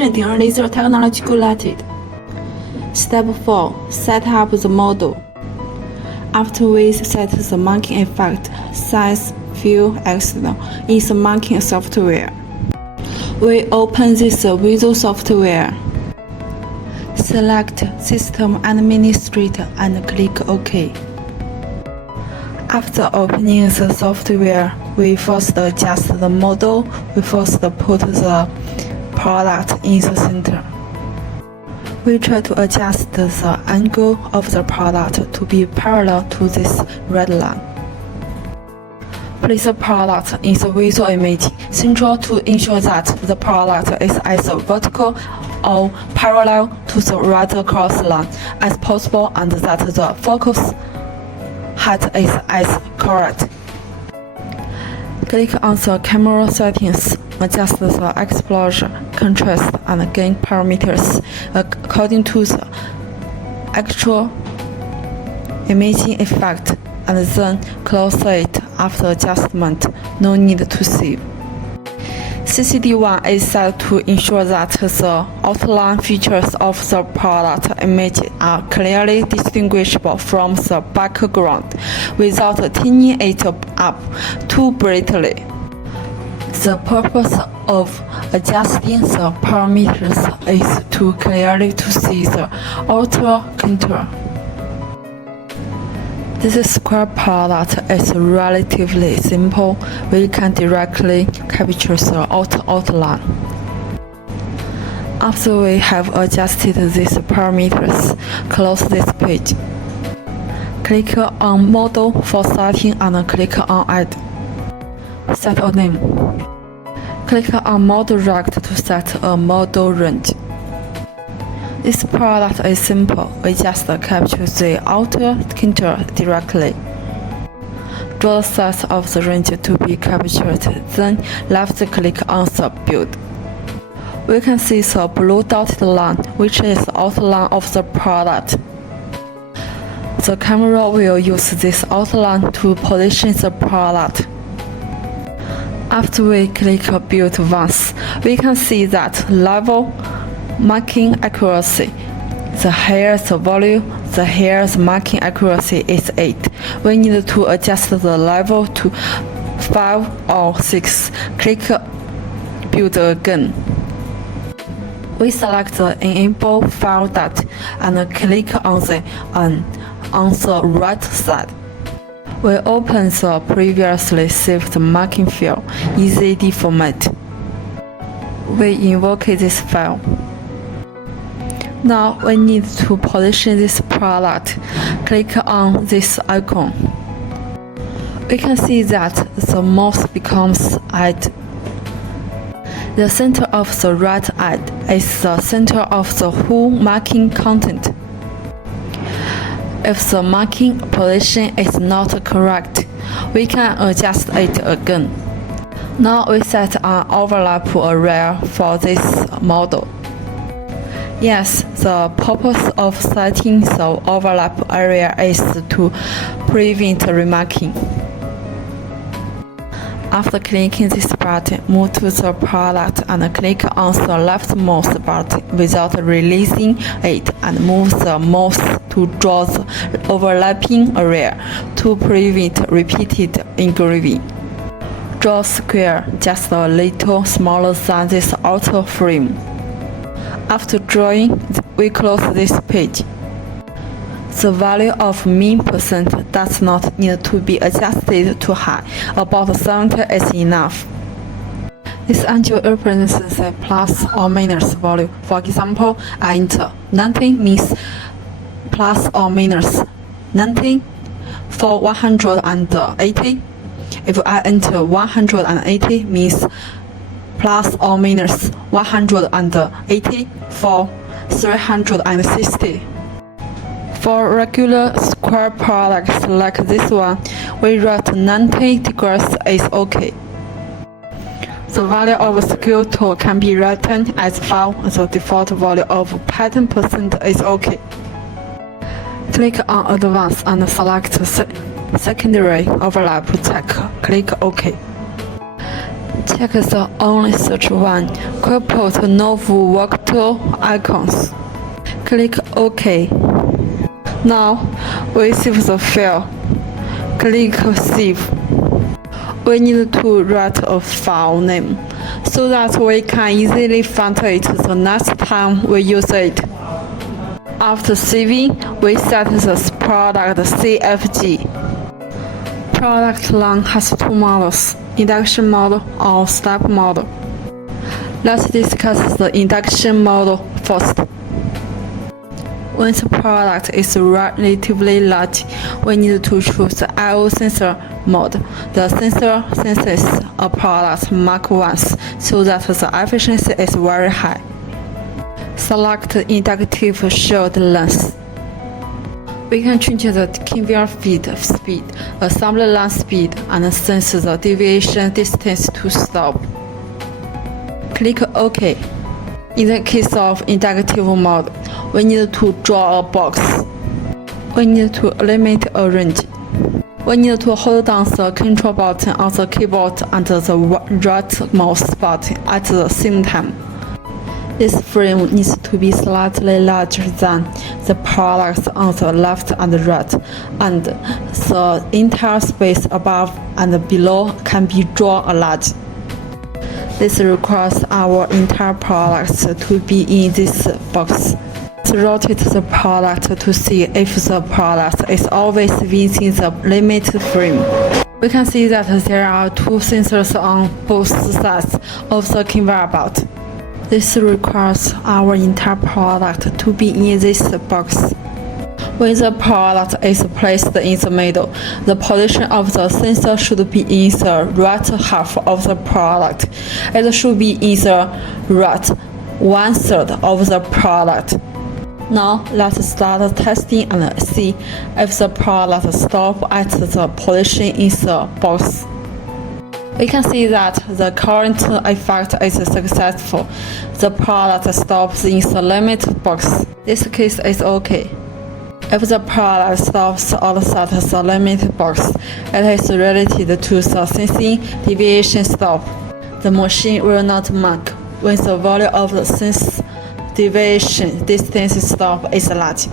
认定 laser technology related. Step 4. Set up the model. After we set the marking effect, size, fill, etc. in the marking software, we open this visual software. Select System Administrator and click OK. After opening the software, we first adjust the model. We first put the product in the center. We try to adjust the angle of the product to be parallel to this red line. Place the product in the visual image central to ensure that the product is as vertical or parallel to the right cross line as possible and that the focus height is as correct. Click on the camera settings. Adjust the exposure, contrast, and gain parameters according to the actual imaging effect, and then close it after adjustment. No need to save. CCD1 is set to ensure that the outline features of the product image are clearly distinguishable from the background without tinting it up too brightly. The purpose of adjusting the parameters is to clearly to see the outer contour. This square product is relatively simple. We can directly capture the outer outline. After we have adjusted these parameters, close this page. Click on Model for setting and click on Add. Set a name. Click on Model Rect to set a model range. This product is simple. We just capture the outer contour directly. Draw the size of the range to be captured, then left-click on the Build. We can see the blue dotted line, which is the outline of the product. The camera will use this outline to position the product. After we click Build once, we can see that level marking accuracy. The higher the value, the higher the marking accuracy is 8. We need to adjust the level to 5 or 6. Click Build again. We select the Enable File Data and click on the on the right side. We open the previously saved marking file in CCD format. We invoke this file. Now we need to position this product. Click on this icon. We can see that the mouse becomes at the center of the right eye is the center of the whole marking content. If the marking position is not correct, we can adjust it again. Now we set an overlap area for this model. Yes, the purpose of setting the overlap area is to prevent remarking. After clicking this button, move to the product and click on the leftmost button without releasing it and move the mouse to draw the overlapping area to prevent repeated engraving. Draw a square just a little smaller than this outer frame. After drawing, we close this page. The value of mean percent does not need to be adjusted too high. About 70 is enough. This angle represents the plus or minus value. For example, I enter 19 means plus or minus 19 for 180. If I enter 180 means plus or minus 180 for 360. For regular square products like this one, we write 90 degrees is OK. The value of scale tool can be written as 5. The default value of pattern percent is OK. Click on Advanced and select Secondary Overlap check. Click OK. Check the Only Search one. Put no work tool icons. Click OK. Now we save the file. Click Save. We need to write a file name so that we can easily find it the next time we use it. After saving, we set the product CFG. Product line has two models, induction model or step model. Let's discuss the induction model first. When the product is relatively large, we need to choose the I/O sensor mode. The sensor senses a product mark once so that the efficiency is very high. Select inductive shield length. We can change the conveyor feed speed, assembly line speed, and sense the deviation distance to stop. Click OK. In the case of inductive mode, we need to draw a box. We need to limit a range. We need to hold down the control button on the keyboard and the right mouse button at the same time. This frame needs to be slightly larger than the products on the left and right, and the entire space above and below can be drawn large. This requires our entire products to be in this box. Let's rotate the product to see if the product is always within the limited frame. We can see that there are two sensors on both sides of the conveyor belt. This requires our entire product to be in this box. When the product is placed in the middle, the position of the sensor should be in the right half of the product. It should be in the right 1/3 of the product. Now let's start testing and see if the product stops at the position in the box. We can see that the current effect is successful. The product stops in the limit box. This case is okay. If the product stops outside the limit box, it is related to the sensing deviation stop. The machine will not mark when the value of the sense deviation distance stop is large.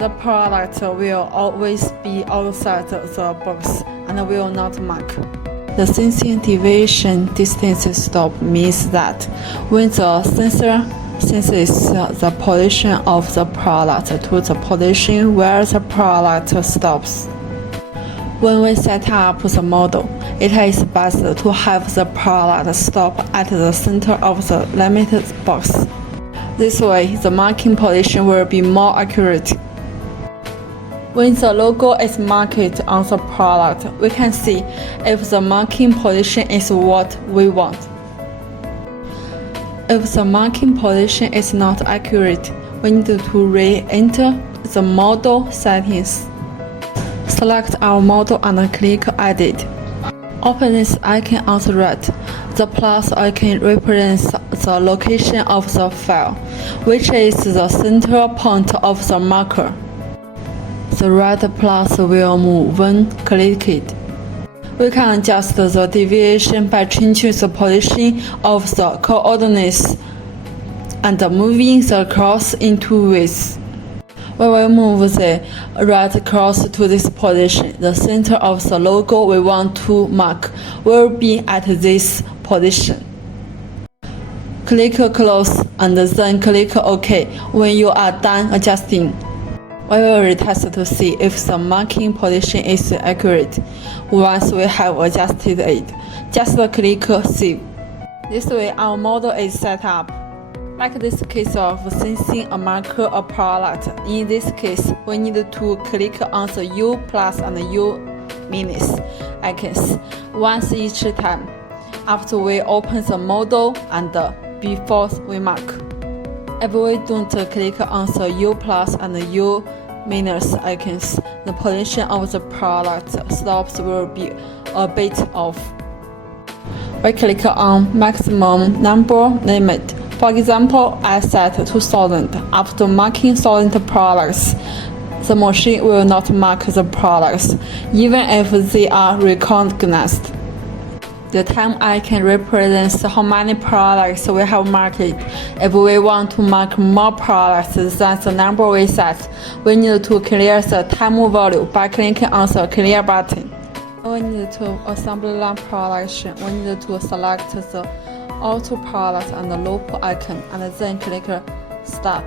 The product will always be outside the box and will not mark. The sensing deviation distance stop means that when the sensor senses the position of the product to the position where the product stops. When we set up the model, it is best to have the product stop at the center of the limited box. This way, the marking position will be more accurate. When the logo is marked on the product, we can see if the marking position is what we want. If the marking position is not accurate, we need to re-enter the model settings. Select our model and click Edit. Open this icon on the right. The plus icon represents the location of the file, which is the center point of the marker. The red plus will move when clicked. We can adjust the deviation by changing the position of the coordinates and moving the cross in two ways. When we move the red cross to this position, the center of the logo we want to mark will be at this position. Click Close and then click OK when you are done adjusting. We will retest to see if the marking position is accurate. Once we have adjusted it, just click Save. This way our model is set up. Like this case of sensing a marker or product, in this case we need to click on the U plus and U minus icons once each time, after we open the model and before we mark. If we don't click on the U plus and U minus icons, the position of the product stops will be a bit off. We click on maximum number limit. For example, I set 2000. After marking 1000 products, the machine will not mark the products, even if they are recognized. The time icon represents how many products we have marked. If we want to mark more products than the number we set, we need to clear the time value by clicking on the clear button. When we need to assembly line production, we need to select the auto product and the loop icon and then click start.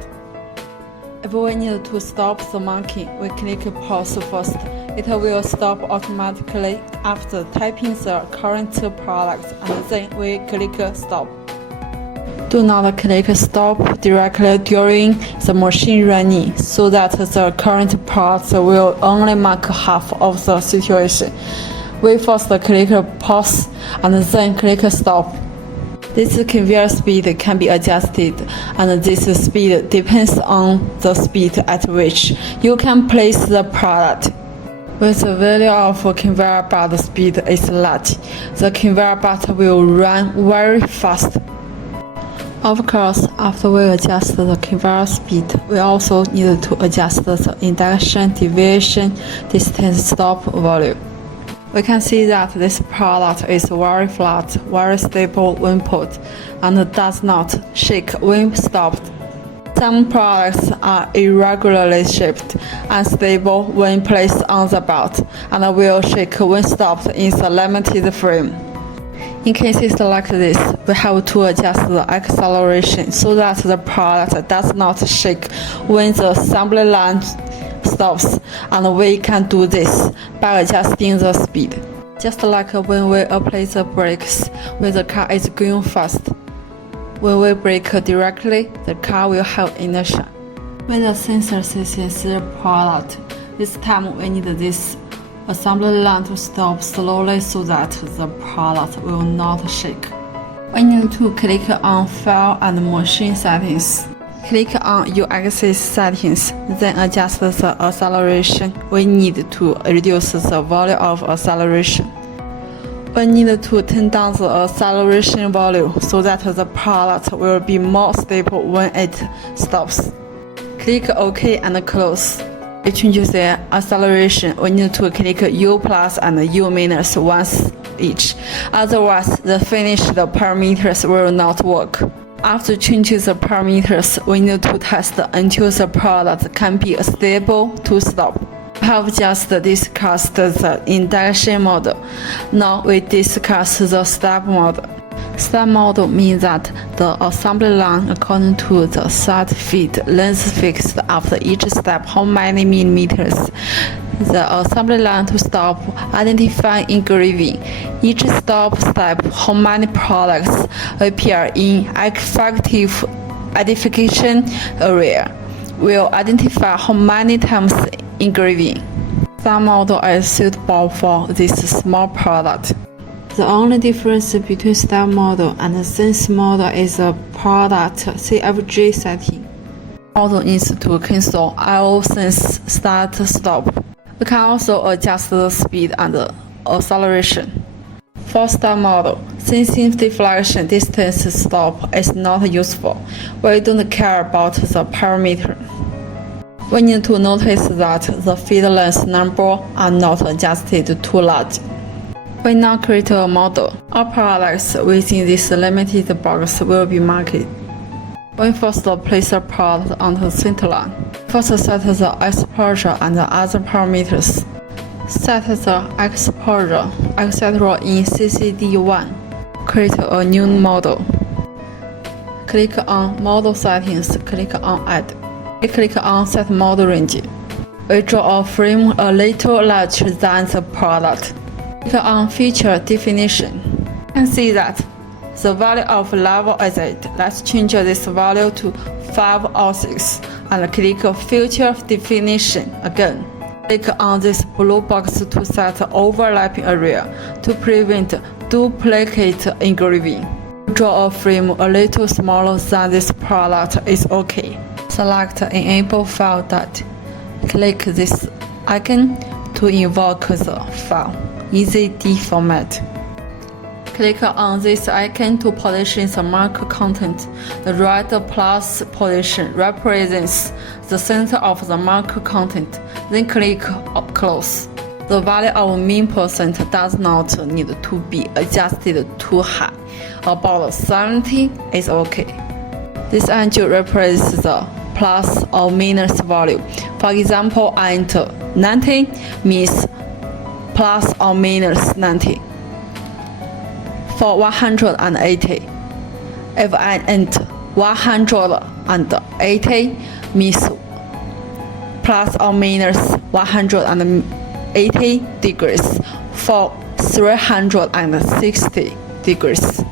If we need to stop the marking, we click pause first. It will stop automatically after typing the current product and then we click stop. Do not click stop directly during the machine running so that the current product will only mark half of the situation. We first click pause and then click stop. This conveyor speed can be adjusted, and this speed depends on the speed at which you can place the product. When the value of conveyor belt speed is large, the conveyor belt will run very fast. Of course, after we adjust the conveyor speed, we also need to adjust the induction, deviation, distance stop value. We can see that this product is very flat, very stable when put, and does not shake when stopped. Some products are irregularly shaped, unstable when placed on the belt, and will shake when stopped in the limited frame. In cases like this, we have to adjust the acceleration so that the product does not shake when the assembly line stops, and we can do this by adjusting the speed. Just like when we apply the brakes when the car is going fast. When we brake directly, the car will have inertia. When the sensor senses the product, this time we need this assembly line to stop slowly so that the product will not shake. We need to click on File and Machine Settings. Click on U-axis settings, then adjust the acceleration. We need to reduce the value of acceleration. We need to turn down the acceleration value so that the product will be more stable when it stops. Click OK and close. To change the acceleration, we need to click U+ and U- once each. Otherwise, the finished parameters will not work. After changing the parameters, we need to test until the product can be stable to stop. We have just discussed the induction model. Now we discuss the step model. Step model means that the assembly line according to the set feet length fixed after each step how many millimeters. The assembly line to stop identify engraving. Each stop step how many products appear in effective identification area will identify how many times engraving. Some model is suitable for this small product. The only difference between step model and sense model is the product CFG setting. Model needs to cancel IO sense start stop. We can also adjust the speed and the acceleration. For step model, sensing deflection distance stop is not useful. We don't care about the parameter. We need to notice that the feed length number are not adjusted too large. We now create a model. All products within this limited box will be marked. We first place a product on the center line. First set the exposure and the other parameters. Set the exposure, etc. in CCD1. Create a new model. Click on Model Settings, click on Add. We click on Set Model Range. We draw a frame a little larger than the product. Click on Feature Definition. You can see that the value of level is 8. Let's change this value to 5 or 6 and click Feature Definition again. Click on this blue box to set overlapping area to prevent duplicate engraving. Draw a frame a little smaller than this product is OK. Select Enable File Data. Click this icon to invoke the file. EZD format. Click on this icon to position the mark content. The right plus position represents the center of the mark content. Then click Close. The value of mean percent does not need to be adjusted too high. About 70 is okay. This angle represents the plus or minus value. For example, I enter 90 means plus or minus 90. For 180, if I enter 180 means plus or minus 180 degrees for 360 degrees.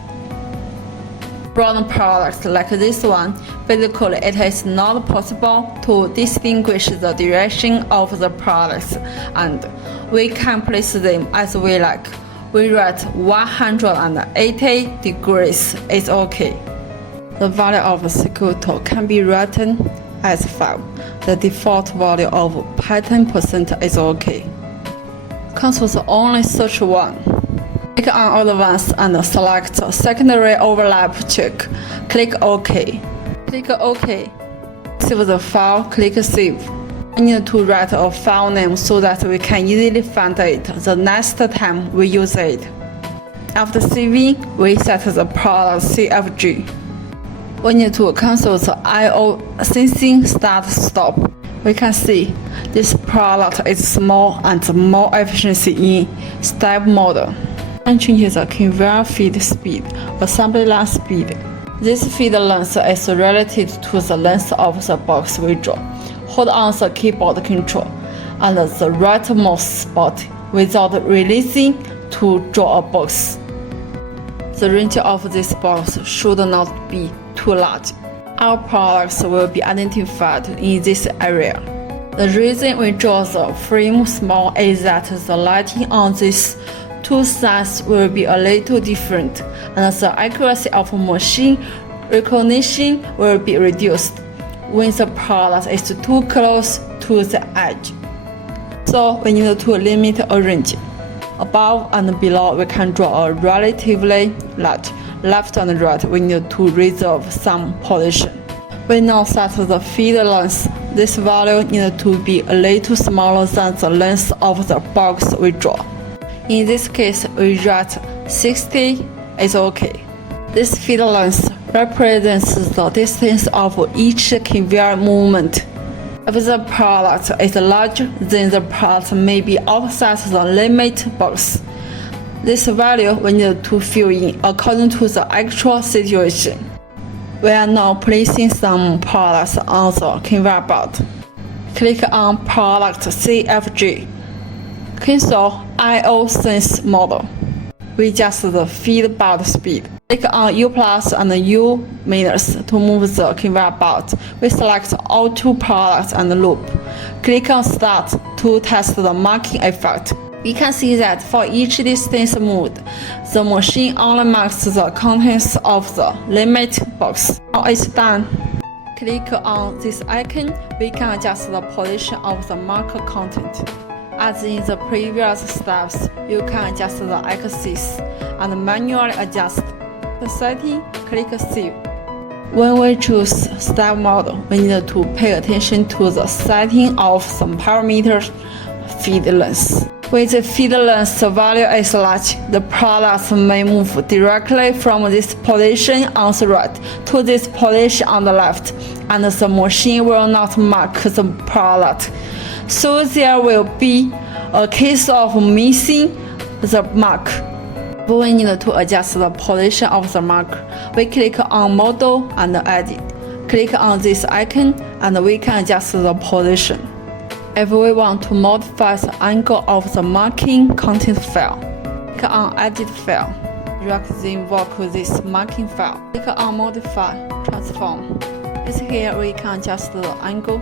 From products like this one, basically it is not possible to distinguish the direction of the products, and we can place them as we like. We write 180 degrees is okay. The value of the circuit can be written as 5. The default value of pattern percent is okay. Consult only search one. Click on Advanced and select Secondary Overlap Check. Click OK. Click OK. Save the file. Click Save. I need to write a file name so that we can easily find it the next time we use it. After saving, we set the product CFG. We need to cancel the I/O sensing start-stop. We can see this product is small and more efficiency in step mode. And change the conveyor feed speed, assembly line speed. This feed length is related to the length of the box we draw. Hold on the keyboard control and the right mouse spot without releasing to draw a box. The range of this box should not be too large. Our products will be identified in this area. The reason we draw the frame small is that the lighting on these two sides will be a little different, and the accuracy of machine recognition will be reduced when the product is too close to the edge. So we need to limit a range. Above and below, we can draw a relatively large. Left and right, we need to reserve some position. We now set the feed length. This value needs to be a little smaller than the length of the box we draw. In this case, we write 60 is okay. This feed length represents the distance of each conveyor movement. If the product is larger, then the product may be outside the limit box. This value we need to fill in according to the actual situation. We are now placing some products on the conveyor belt. Click on Product CFG. Cancel I/O Sense model. We adjust the feed belt speed. Click on U+ and U- to move the conveyor belt. We select all two products and loop. Click on Start to test the marking effect. We can see that for each distance moved, the machine only marks the contents of the limit box. Now it's done. Click on this icon. We can adjust the position of the marker content. As in the previous steps, you can adjust the axis and manually adjust the setting. Click Save. When we choose step mode, we need to pay attention to the setting of some parameters feed length. With the feed length value is large, the product may move directly from this position on the right to this position on the left, and the machine will not mark the product. So there will be a case of missing the mark. We need to adjust the position of the mark. We click on Model and Edit. Click on this icon and we can adjust the position. If we want to modify the angle of the marking content file, click on Edit File. Drag then work with this marking file. Click on Modify, Transform. It's here we can adjust the angle.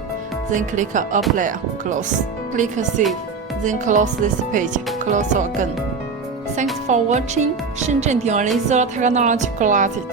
Then click Apply, Close. Click Save. Then close this page. Close again. Thanks for watching. 深圳顶laser technology created.